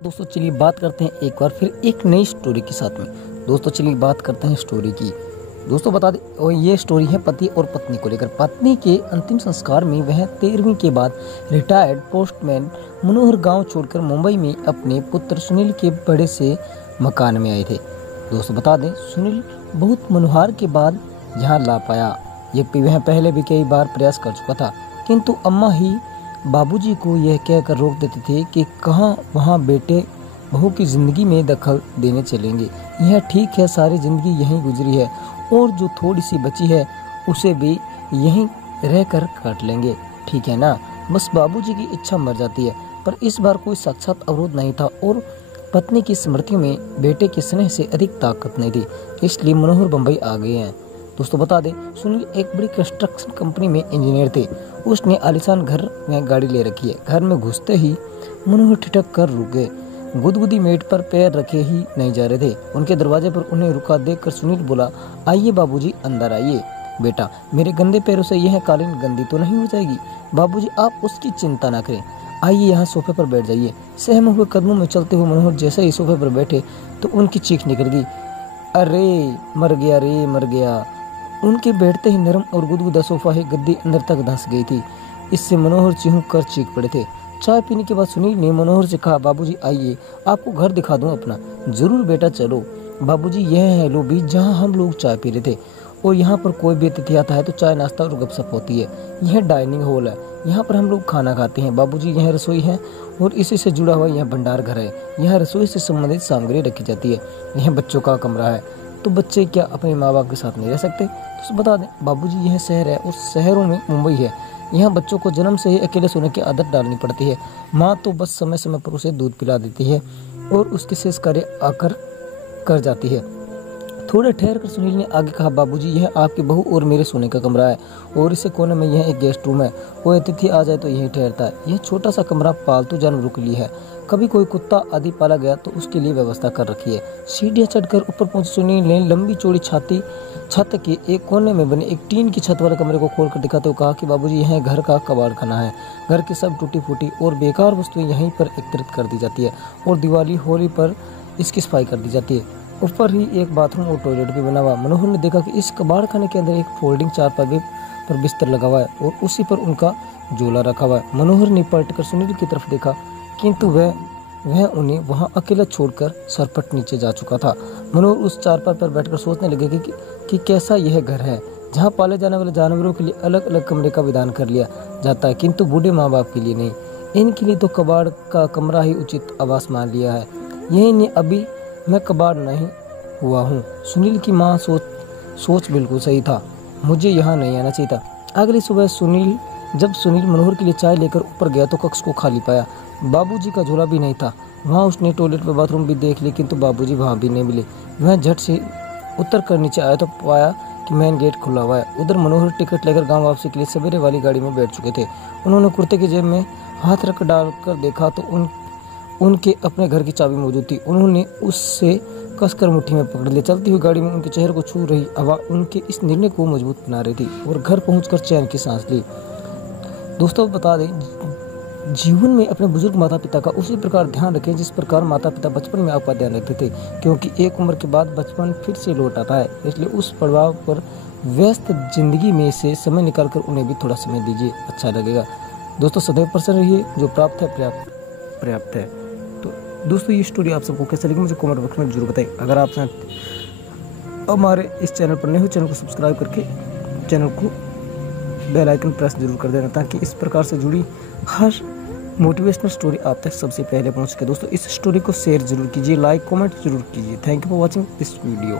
दोस्तों चलिए बात करते हैं एक बार फिर एक नई स्टोरी के साथ में। दोस्तों चलिए बात करते हैं स्टोरी की। दोस्तों बता दें, और ये स्टोरी है पति और पत्नी को लेकर। पत्नी के अंतिम संस्कार में वह 13वीं के बाद रिटायर्ड पोस्टमैन मनोहर गांव छोड़कर मुंबई में अपने पुत्र सुनील के बड़े से मकान में आए थे। दोस्तों बता दें, सुनील बहुत मनोहार के बाद यहाँ ला पाया। वह पहले भी कई बार प्रयास कर चुका था, किंतु अम्मा ही बाबूजी को यह कहकर रोक देते थे कि कहाँ वहाँ बेटे बहू की ज़िंदगी में दखल देने चलेंगे। यह ठीक है, सारी ज़िंदगी यहीं गुजरी है और जो थोड़ी सी बची है उसे भी यहीं रहकर काट लेंगे, ठीक है ना। बस बाबूजी की इच्छा मर जाती है। पर इस बार कोई साक्षात अवरोध नहीं था और पत्नी की स्मृतियों में बेटे के स्नेह से अधिक ताकत नहीं थी, इसलिए मनोहर बम्बई आ गए हैं। दोस्तों बता दें, सुनील एक बड़ी कंस्ट्रक्शन कंपनी में इंजीनियर थे। उसने आलीशान घर में गाड़ी ले रखी है। घर में घुसते ही मनोहर ठिठक कर रुक गए। गुदगुदी मेट पर पैर रखे ही नहीं जा रहे थे। उनके दरवाजे पर उन्हें रुका देखकर सुनील बोला, आइए बाबूजी, अंदर आइए। बेटा, मेरे गंदे पैरों से यह कालीन गंदी तो नहीं हो जाएगी? बाबूजी, आप उसकी चिंता ना करें, आइए यहाँ सोफे पर बैठ जाइए। सहमे हुए कदमों में चलते हुए मनोहर जैसे ही सोफे पर बैठे तो उनकी चीख निकल गई, अरे मर गया रे मर गया। उनके बैठते ही नरम और गुदगुदा सोफा ही गद्दी अंदर तक धंस गई थी। इससे मनोहर चिहुक कर चीख पड़े थे। चाय पीने के बाद सुनील ने मनोहर से कहा, बाबूजी आइए, आपको घर दिखा दूं अपना। जरूर बेटा, चलो। बाबूजी, यह है लॉबी जहां हम लोग चाय पी रहे थे, और यहाँ पर कोई भी अतिथि आता है तो चाय नाश्ता और गपशप होती है। यह डाइनिंग हॉल है, यहाँ पर हम लोग खाना खाते हैं। बाबूजी, यह रसोई है और इसी से जुड़ा हुआ यह भंडार घर है। यहाँ रसोई से संबंधित सामग्री रखी जाती है। यह बच्चों का कमरा है। तो बच्चे क्या अपने माँ बाप के साथ नहीं रह सकते? तो बता दें बाबूजी, यह शहर है और शहरों में मुंबई है। यहाँ बच्चों को जन्म से ही अकेले सोने की आदत डालनी पड़ती है। माँ तो बस समय समय पर उसे दूध पिला देती है और उसके शेष कार्य आकर कर जाती है। थोड़े ठहर कर सुनील ने आगे कहा, बाबूजी, यह आपकी बहू और मेरे सोने का कमरा है और इसे कोने में यह एक गेस्ट रूम है। कोई अतिथि आ जाए तो यही ठहरता है। यह छोटा सा कमरा पालतू जानवरों के लिए है। कभी कोई कुत्ता आदि पाला गया तो उसके लिए व्यवस्था कर रखी है। सीढ़ियाँ चढ़कर ऊपर पहुंचे सुनील ने लंबी चौड़ी छत के एक कोने में बने एक टीन की छत वाले कमरे को खोलकर दिखाते हुए कहा कि बाबूजी, यह घर का कबाड़ खाना है। घर की सब टूटी फूटी और बेकार वस्तुएं यहीं पर एकत्रित कर दी जाती है और दिवाली होली पर इसकी सफाई कर दी जाती है। ऊपर ही एक बाथरूम और टॉयलेट भी बना हुआ। मनोहर ने देखा कि इस कबाड़ खाने के अंदर एक फोल्डिंग चारपाई पर बिस्तर लगा हुआ है और उसी पर उनका झोला रखा हुआ है। मनोहर ने पलटकर सुनील की तरफ देखा, किंतु वह उन्हें वहां अकेला छोड़कर सरपट नीचे जा चुका था। मनोहर उस चारपाई पर बैठकर सोचने लगे कि कैसा यह घर है जहां पाले जाने वाले जानवरों के लिए अलग अलग कमरे का विधान कर लिया जाता है, किंतु बूढ़े माँ बाप के लिए नहीं। इनके लिए तो कबाड़ का कमरा ही उचित आवास मान लिया है। यही नहीं, अभी मैं कबाड़ नहीं हुआ हूँ। सुनील की माँ सोच बिल्कुल सही था, मुझे यहाँ नहीं आना चाहिए था। अगली सुबह जब सुनील मनोहर के लिए चाय लेकर ऊपर गया तो कक्ष को खाली पाया। बाबूजी का झोला भी नहीं था। वहाँ उसने टॉयलेट व बाथरूम भी देख लिए, किंतु बाबूजी वहाँ भी नहीं मिले। वह झट से उतर कर नीचे आया तो पाया कि मेन गेट खुला हुआ है। उधर मनोहर टिकट लेकर गांव वापसी के लिए सवेरे वाली गाड़ी में बैठ चुके थे। उन्होंने कुर्ते की जेब में हाथ रख डालकर देखा तो उनके अपने घर की चाबी मौजूद थी। उन्होंने उससे कसकर मुट्ठी में पकड़ लिया। चलती हुई गाड़ी में उनके चेहरे को छू रही हवा उनके इस निर्णय को मजबूत बना रही थी और घर पहुंचकर चैन की सांस ली। दोस्तों बता दें, जीवन में अपने बुजुर्ग माता पिता का उसी प्रकार ध्यान रखें जिस प्रकार माता पिता बचपन में आपका ध्यान रखते थे, क्योंकि एक उम्र के बाद बचपन फिर से लौट आता है। इसलिए उस प्रभाव पर व्यस्त जिंदगी में से समय निकालकर उन्हें भी थोड़ा समय दीजिए, अच्छा लगेगा। दोस्तों सदैव प्रसन्न रहिए, जो प्राप्त है पर्याप्त है। तो दोस्तों ये स्टोरी आप सबको कैसे लगी मुझे कमेंट बॉक्स में जरूर बताइए। अगर आप हमारे इस चैनल पर नए हो, चैनल को सब्सक्राइब करके चैनल को बेल आइकन प्रेस जरूर कर देना, ताकि इस प्रकार से जुड़ी हर मोटिवेशनल स्टोरी आप तक सबसे पहले पहुंच सके। दोस्तों इस स्टोरी को शेयर जरूर कीजिए, लाइक कमेंट जरूर कीजिए। Thank you for watching this video.